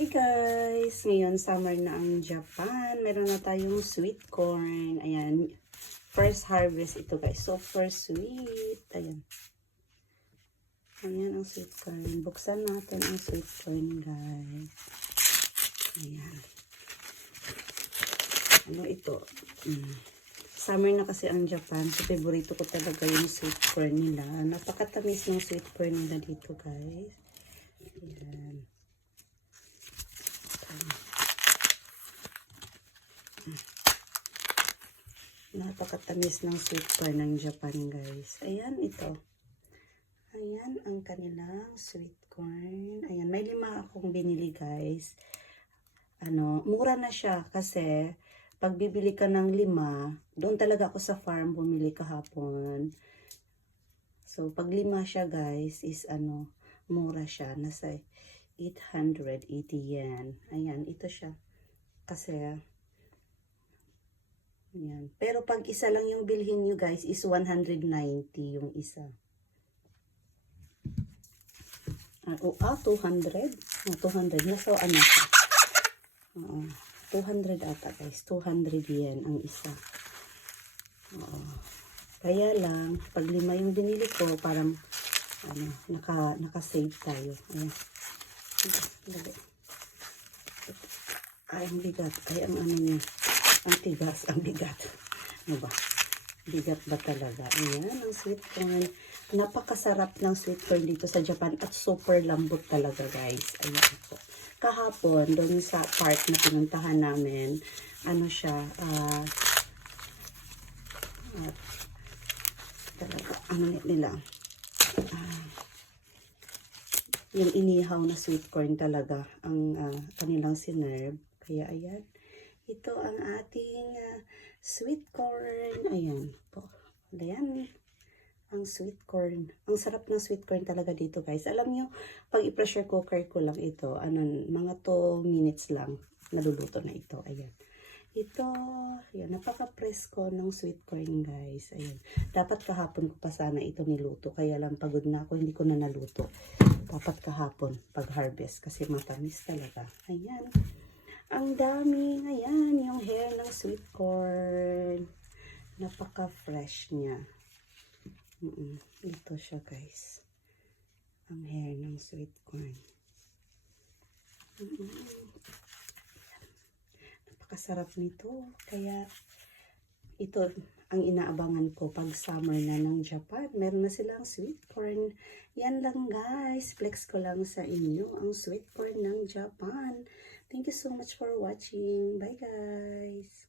Hey guys! Ngayon, summer na ang Japan. Meron na tayong sweet corn. Ayan. First harvest ito guys. Super sweet. Ayan. Ayan ang sweet corn. Buksan natin ang sweet corn guys. Ayan. Ano ito? Summer na kasi ang Japan. So, favorito ko talaga yung sweet corn nila. Napakatamis ng sweet corn nila dito guys. Ayan. Napakatamis ng sweet corn ng Japan guys. Ayan ito. Ayan ang kanilang sweet corn. Ayan, may 5 akong binili guys. Mura na siya kasi pag bibili ka ng 5, doon talaga ako sa farm bumili kahapon. So pag 5 siya guys is mura siya. Nasa 880 yen. Ayan, ito siya. Kasi ayan. Pero pag isa lang yung bilhin nyo guys is 190 yung isa. 200. 200. Nasa siya. 200 ata guys. 200 yen ang isa. Kaya lang, pag 5 yung binili ko, parang naka-save tayo. Ayan. Ay, ang bigat. Ay, ang niya. Ang tigas, ang bigat. Ano ba? Bigat ba talaga? Ayan, ang sweet corn. Napakasarap ng sweet corn dito sa Japan at super lambot talaga guys. Ayan po. Kahapon, doon sa park na pinuntahan namin, talaga, nila, yung inihaw na sweet corn talaga, ang kanilang sinerve. Kaya ayan. Ito ang ating sweet corn. Ayan po. Ayan. Ang sweet corn. Ang sarap ng sweet corn talaga dito guys. Alam nyo, pag i-pressure cooker ko lang ito, mga 2 minutes lang, naluluto na ito. Ayan. Ito, ayan, napaka-presko ng sweet corn guys. Ayan. Dapat kahapon ko pa sana ito niluto. Kaya lang pagod na ako, hindi ko na naluto. Dapat kahapon pag-harvest kasi matamis talaga. Ayan. Ang dami, ayan, yung hair ng sweet corn. Napaka-fresh niya. Ito siya, guys. Ang hair ng sweet corn. Napakasarap nito. Kaya, ito ang inaabangan ko pag summer na ng Japan. Meron na silang sweet corn. Yan lang, guys. Flex ko lang sa inyo ang sweet corn ng Japan. Thank you so much for watching. Bye guys!